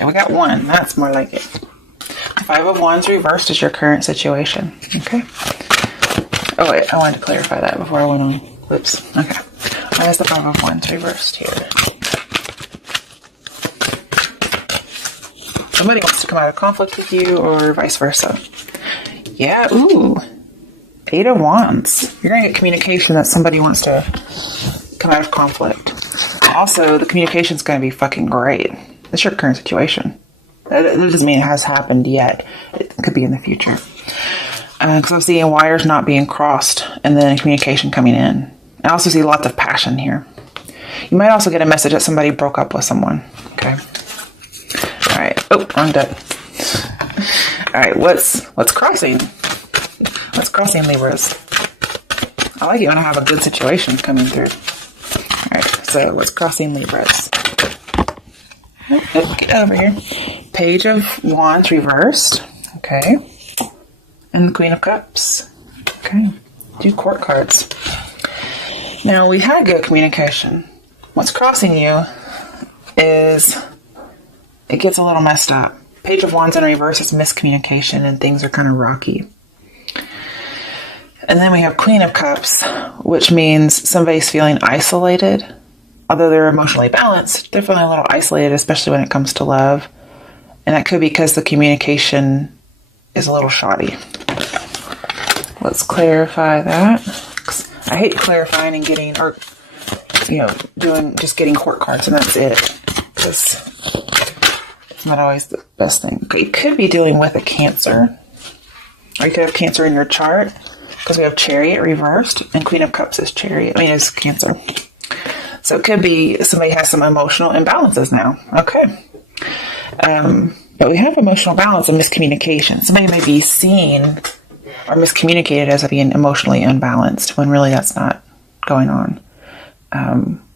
Okay, we got 1. That's more like it. 5 of Wands reversed is your current situation. Okay. Oh, wait. I wanted to clarify that before I went on. Whoops. Okay. Why is the 5 of Wands reversed here? Somebody wants to come out of conflict with you or vice versa. Yeah. Ooh. 8 of Wands. You're going to get communication that somebody wants to come out of conflict. Also, the communication is going to be fucking great. That's your current situation. That doesn't mean it has happened yet. It could be in the future. Because I'm seeing wires not being crossed and then communication coming in. I also see lots of passion here. You might also get a message that somebody broke up with someone. Okay. All right. Oh, wrong deck. All right. What's crossing? What's crossing, Libras? I like it when I have a good situation coming through. All right. So what's crossing, Libras? Oh, get over here. Page of Wands reversed. Okay. And the Queen of Cups. Okay. 2 court cards. Now, we had good communication. What's crossing you is it gets a little messed up. Page of Wands in reverse is miscommunication and things are kind of rocky. And then we have Queen of Cups, which means somebody's feeling isolated. Although they're emotionally balanced, they're feeling a little isolated, especially when it comes to love. And that could be because the communication is a little shoddy. Let's clarify that. I hate clarifying and getting, or, just getting court cards and that's it. Because it's not always the best thing. Okay, you could be dealing with a Cancer. Or you could have Cancer in your chart. Because we have Chariot reversed. And Queen of Cups is Chariot. Is Cancer. So it could be somebody has some emotional imbalances now. Okay. But we have emotional balance and miscommunication. Somebody may be seen or miscommunicated as being emotionally unbalanced when really that's not going on.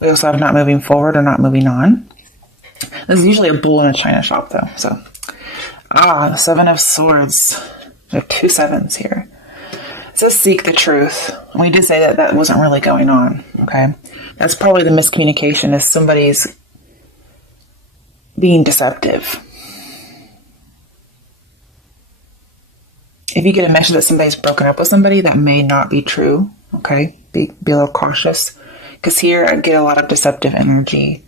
We also have not moving forward or not moving on. This is usually a bull in a china shop though. So, the 7 of Swords. We have 2 7s here. It says seek the truth. And we did say that wasn't really going on. Okay. That's probably the miscommunication is somebody's being deceptive. If you get a message that somebody's broken up with somebody, that may not be true. Okay. Be a little cautious. Because here I get a lot of deceptive energy.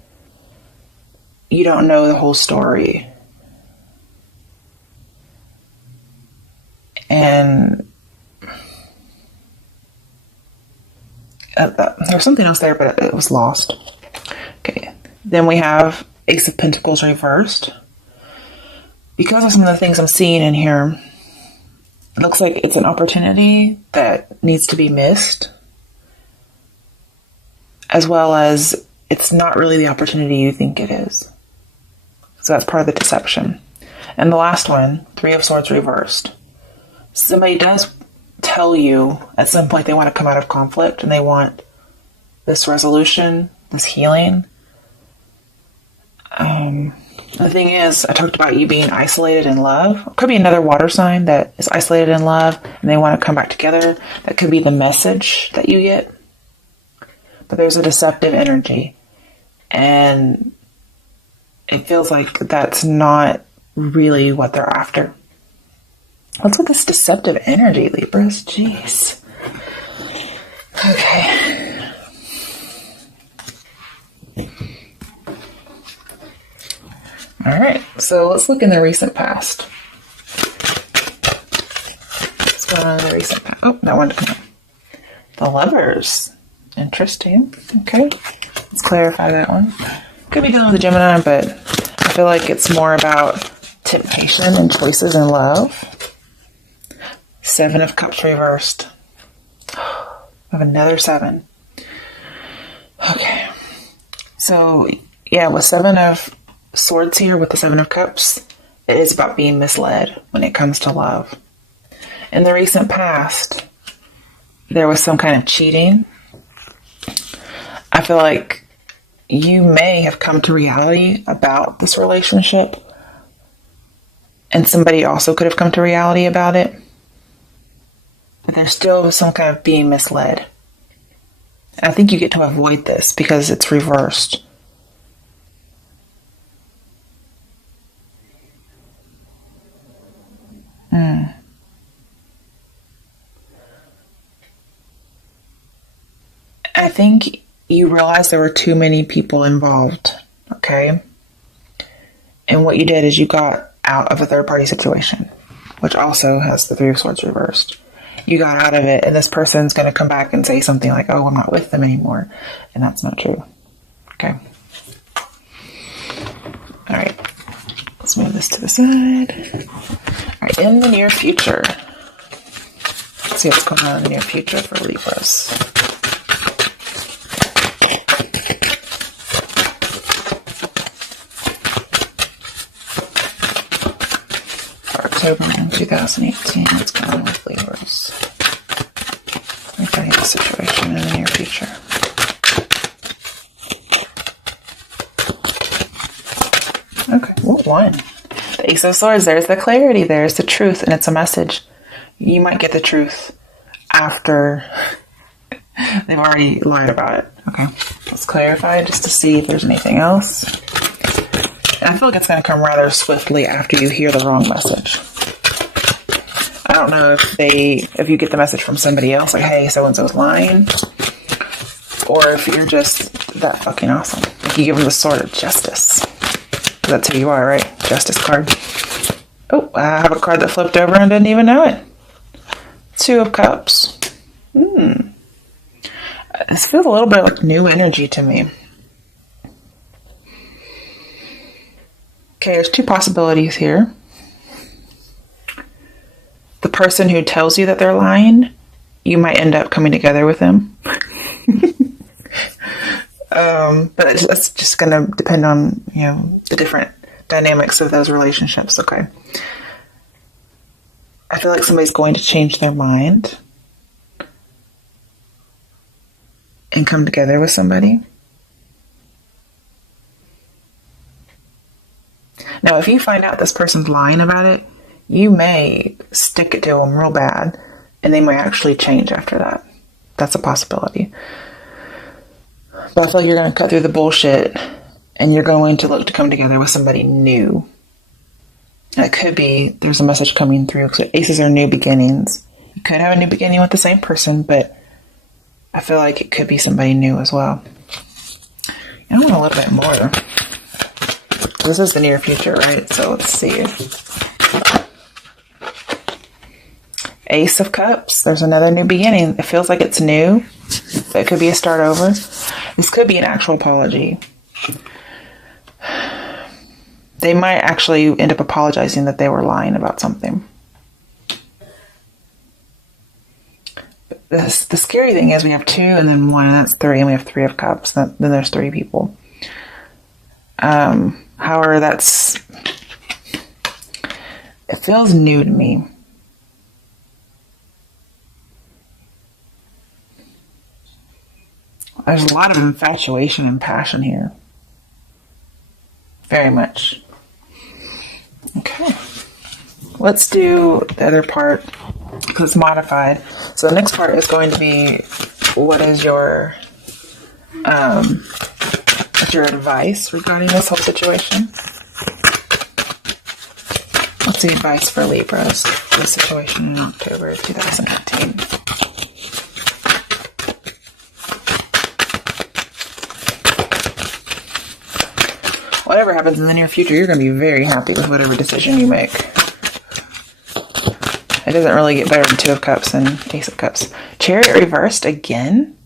You don't know the whole story. And there's something else there, but it was lost. Okay. Then we have Ace of Pentacles reversed. Because of some of the things I'm seeing in here, it looks like it's an opportunity that needs to be missed. As well as it's not really the opportunity you think it is. So that's part of the deception. And the last one, 3 of Swords reversed. Somebody does tell you at some point they want to come out of conflict and they want this resolution, this healing. The thing is, I talked about you being isolated in love. It could be another water sign that is isolated in love and they want to come back together. That could be the message that you get. But there's a deceptive energy. And it feels like that's not really what they're after. What's with this deceptive energy, Libras? Jeez. Okay. Alright, so let's look in the recent past. What's going on in the recent past? Oh, that one. The Lovers. Interesting. Okay. Let's clarify that one. Could be dealing with a Gemini, but I feel like it's more about temptation and choices in love. 7 of Cups reversed. I have another 7. Okay. So, yeah, with 7 of Swords here, with the 7 of Cups, it is about being misled when it comes to love. In the recent past, there was some kind of cheating. I feel like you may have come to reality about this relationship, and somebody also could have come to reality about it. But there's still some kind of being misled. And I think you get to avoid this because it's reversed. think you realized there were too many people involved, okay? And what you did is you got out of a third-party situation, which also has the Three of Swords reversed. You got out of it, and this person's going to come back and say something like, oh, I'm not with them anymore. And that's not true. Okay. All right. Let's move this to the side. All right. In the near future. Let's see what's going on in the near future for Libras. For October 2018, what's going on with Libras? Let me tell you the situation in the near future. Okay, well, one. The Ace of Swords, there's the clarity, there's the truth, and it's a message. You might get the truth after they've already lied about it. Okay, let's clarify just to see if there's anything else. And I feel like it's going to come rather swiftly after you hear the wrong message. I don't know if you get the message from somebody else, like, hey, so-and-so's lying, or if you're just that fucking awesome. Like you give them the Sword of Justice. That's who you are, right? Justice card. Oh, I have a card that flipped over and didn't even know it. Two of Cups. This feels a little bit like new energy to me. Okay, there's two possibilities here. The person who tells you that they're lying, you might end up coming together with them. But it's just going to depend on, the different dynamics of those relationships. Okay. I feel like somebody's going to change their mind and come together with somebody. Now, if you find out this person's lying about it, you may stick it to them real bad, and they might actually change after that. That's a possibility. But I feel like you're going to cut through the bullshit, and you're going to look to come together with somebody new. It could be there's a message coming through, because aces are new beginnings. You could have a new beginning with the same person, but I feel like it could be somebody new as well. I want a little bit more. This is the near future, right? So let's see. Ace of Cups. There's another new beginning. It feels like it's new, but it could be a start over. This could be an actual apology. They might actually end up apologizing that they were lying about something. The scary thing is we have two and then one, and that's three, and we have Three of Cups. Then there's three people. However, it feels new to me. There's a lot of infatuation and passion here. Very much. Okay. Let's do the other part, because it's modified. So the next part is going to be, what is your advice regarding this whole situation? What's the advice for Libras for the situation in October 2018? Whatever happens in the near future, you're going to be very happy with whatever decision you make. It doesn't really get better than Two of Cups and Ace of Cups. Chariot reversed again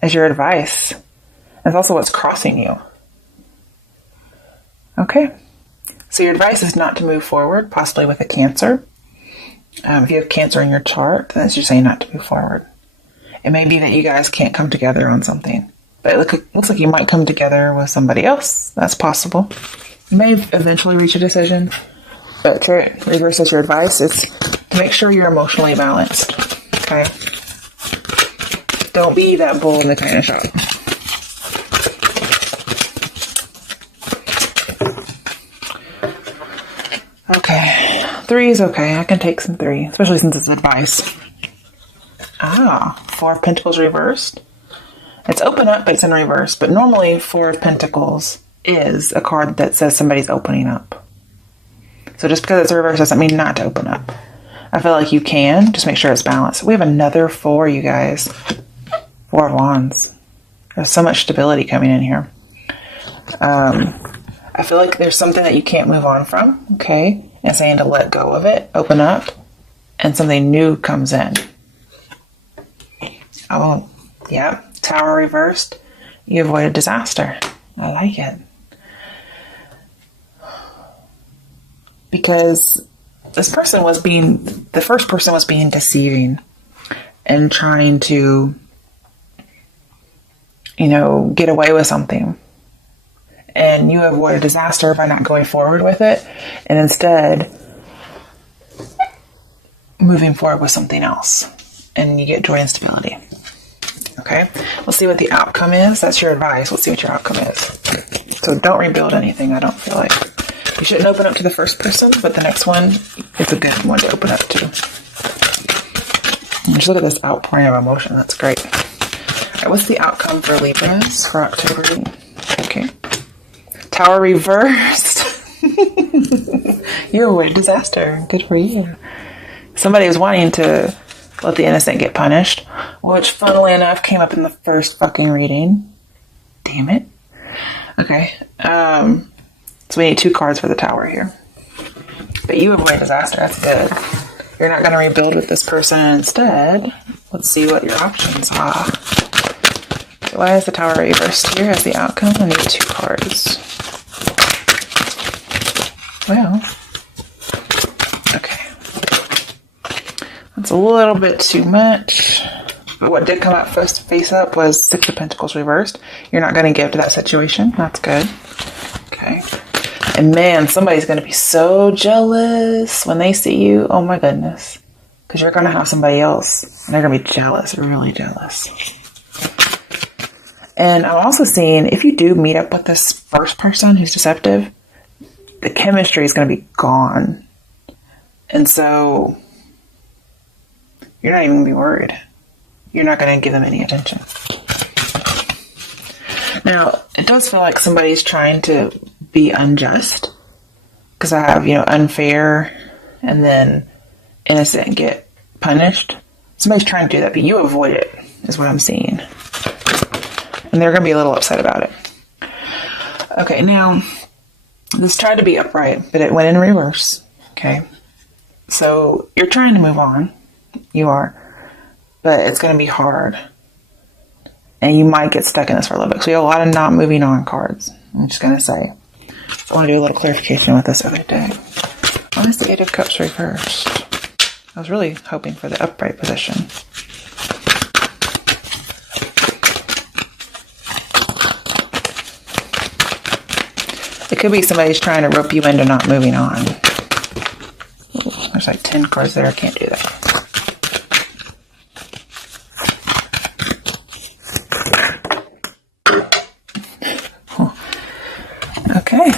as your advice. That's also what's crossing you. Okay. So your advice is not to move forward, possibly with a Cancer. If you have Cancer in your chart, then it's just saying not to move forward. It may be that you guys can't come together on something. But it looks like you might come together with somebody else. That's possible. You may eventually reach a decision. But Chariot reverse as your advice is to make sure you're emotionally balanced. Okay? Don't be that bull in the china shop. Okay. 3 is okay. I can take some 3, especially since it's advice. Four of Pentacles reversed. It's open up, but it's in reverse. But normally, Four of Pentacles is a card that says somebody's opening up. So just because it's reversed doesn't mean not to open up. I feel like you can. Just make sure it's balanced. We have another 4, you guys. Four of Wands. There's so much stability coming in here. I feel like there's something that you can't move on from, okay? And saying to let go of it, open up, and something new comes in. Oh, yeah. Tower reversed. You avoided disaster. I like it. Because this person was the first person was being deceiving and trying to, get away with something. And you avoid a disaster by not going forward with it, and instead moving forward with something else. And you get joy and stability. Okay? We'll see what the outcome is. That's your advice. We'll see what your outcome is. So don't rebuild anything, I don't feel like. You shouldn't open up to the first person, but the next one, it's a good one to open up to. Just look at this outpouring of emotion. That's great. All right, what's the outcome for Libras for October? Okay. Tower reversed. You're avoided disaster. Good for you. Somebody was wanting to let the innocent get punished, which funnily enough came up in the first fucking reading. Damn it. Okay. So we need 2 cards for the Tower here. But you avoid disaster. That's good. You're not going to rebuild with this person. Instead, let's see what your options are. So why is the Tower reversed here as the outcome? I need 2 cards. Well, okay. That's a little bit too much. But what did come out first face up was 6 of Pentacles reversed. You're not going to give to that situation. That's good. Okay. And man, somebody's going to be so jealous when they see you. Oh my goodness. Because you're going to have somebody else. And they're going to be jealous. Really jealous. And I'm also seeing, if you do meet up with this first person who's deceptive, the chemistry is going to be gone. And so you're not even going to be worried. You're not going to give them any attention. Now, it does feel like somebody's trying to be unjust. Because I have, unfair and then innocent get punished. Somebody's trying to do that, but you avoid it, is what I'm seeing. And they're going to be a little upset about it. Okay, now, this tried to be upright, but it went in reverse. Okay. So, you're trying to move on. You are. But it's going to be hard. And you might get stuck in this for a little bit. So, you have a lot of not moving on cards. I'm just going to say. I want to do a little clarification with this other day. Why is the 8 of Cups reversed? I was really hoping for the upright position. It could be somebody's trying to rope you into not moving on. Ooh, there's like 10 cards there. I can't do that. Okay.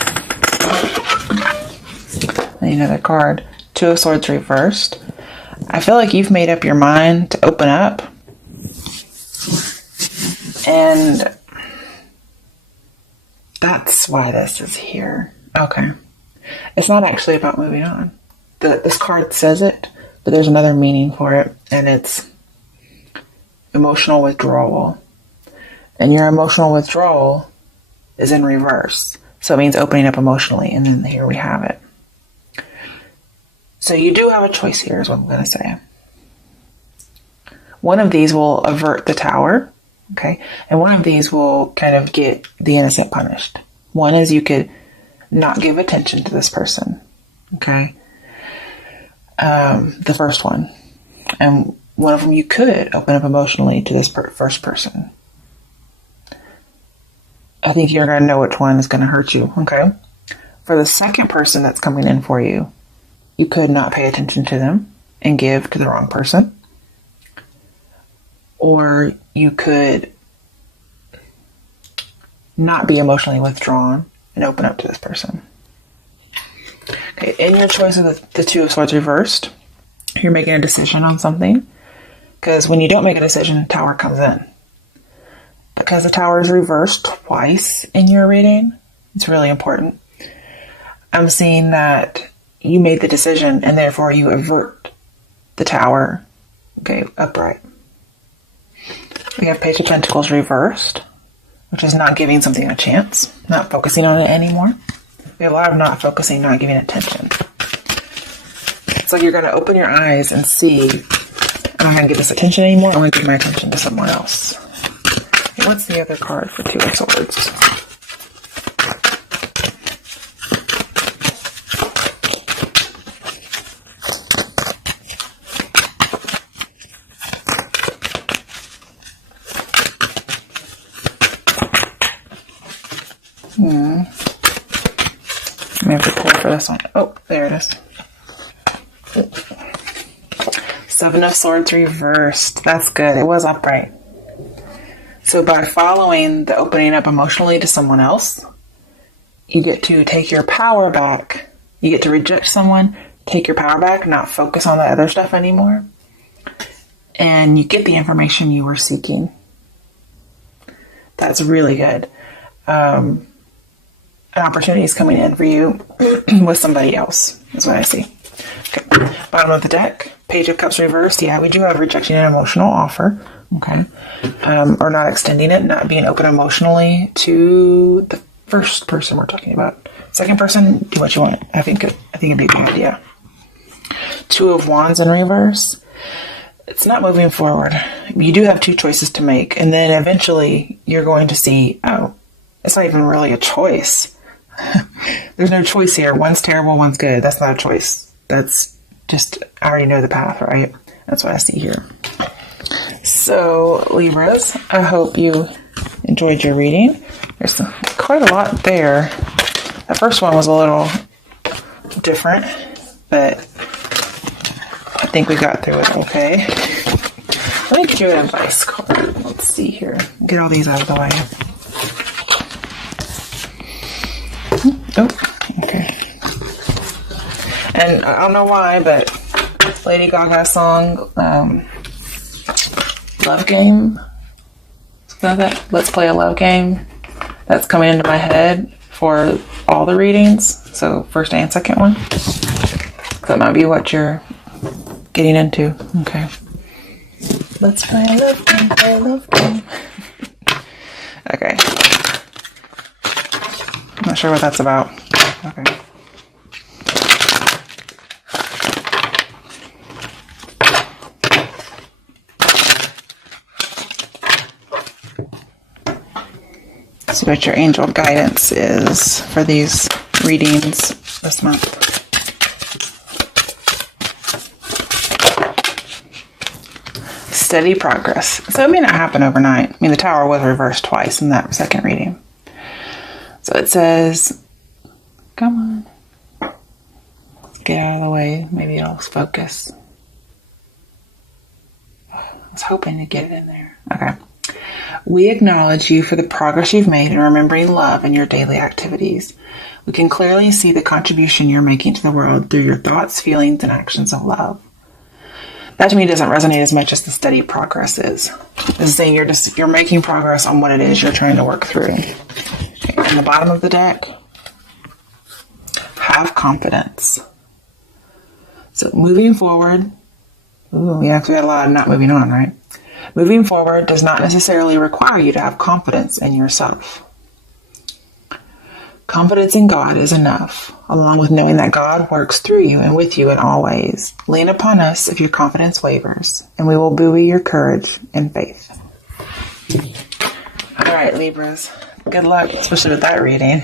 Another card. 2 of Swords reversed. I feel like you've made up your mind to open up. And that's why this is here. Okay. It's not actually about moving on. This card says it, but there's another meaning for it, and it's emotional withdrawal. And your emotional withdrawal is in reverse. So it means opening up emotionally, and then here we have it. So you do have a choice here, is what I'm going to say. One of these will avert the Tower, okay? And one of these will kind of get the innocent punished. One is you could not give attention to this person, okay? The first one. And one of them you could open up emotionally to this first person. I think you're going to know which one is going to hurt you, okay? For the second person that's coming in for you, you could not pay attention to them and give to the wrong person. Or you could not be emotionally withdrawn and open up to this person. Okay, in your choice of the 2 of Swords reversed, you're making a decision on something. Because when you don't make a decision, Tower comes in. Because the Tower is reversed twice in your reading, it's really important. I'm seeing that you made the decision and therefore you avert the Tower, okay, upright. We have Page of Pentacles reversed, which is not giving something a chance, not focusing on it anymore. We have a lot of not focusing, not giving attention. It's like you're going to open your eyes and see, I'm not going to give this attention anymore. I'm going to give my attention to someone else. Okay, what's the other card for Two of Swords? I have to pull for this one. Oh, there it is. Seven of Swords reversed. That's good. It was upright. So by following the opening up emotionally to someone else, you get to take your power back. You get to reject someone, take your power back, not focus on the other stuff anymore. And you get the information you were seeking. That's really good. An opportunity is coming in for you with somebody else, is what I see. Okay. Bottom of the deck, Page of Cups reversed. Yeah, we do have rejecting an emotional offer. Okay. Or not extending it, not being open emotionally to the first person we're talking about. Second person, do what you want. I think it'd be a good idea. Two of Wands in reverse. It's not moving forward. You do have two choices to make, and then eventually you're going to see, oh, it's not even really a choice. There's no choice here. One's terrible, one's good. That's not a choice. That's just, I already know the path, right? That's what I see here. So, Libras, I hope you enjoyed your reading. There's quite a lot there. The first one was a little different, but I think we got through it okay. Let me do an advice card. Let's see here. Get all these out of the way. Oh, okay. And I don't know why, but Lady Gaga's song, Love Game, something like that. Let's Play a Love Game. That's coming into my head for all the readings. So first and second one. That might be what you're getting into. Okay. Let's play a love game, play a love game. Okay. Not sure what that's about. Okay. See what your angel guidance is for these readings this month. Steady progress. So it may not happen overnight. I mean, the Tower was reversed twice in that second reading. So it says, come on. Let's get out of the way. Maybe I'll focus. I was hoping to get it in there. Okay. We acknowledge you for the progress you've made in remembering love in your daily activities. We can clearly see the contribution you're making to the world through your thoughts, feelings, and actions of love. That to me doesn't resonate as much as the steady progress is. This is saying you're making progress on what it is you're trying to work through. Okay, on the bottom of the deck, have confidence. So moving forward, we had a lot of not moving on, right? Moving forward does not necessarily require you to have confidence in yourself. Confidence in God is enough, along with knowing that God works through you and with you in all ways. Lean upon us if your confidence wavers, and we will buoy your courage and faith. All right, Libras. Good luck, especially with that reading.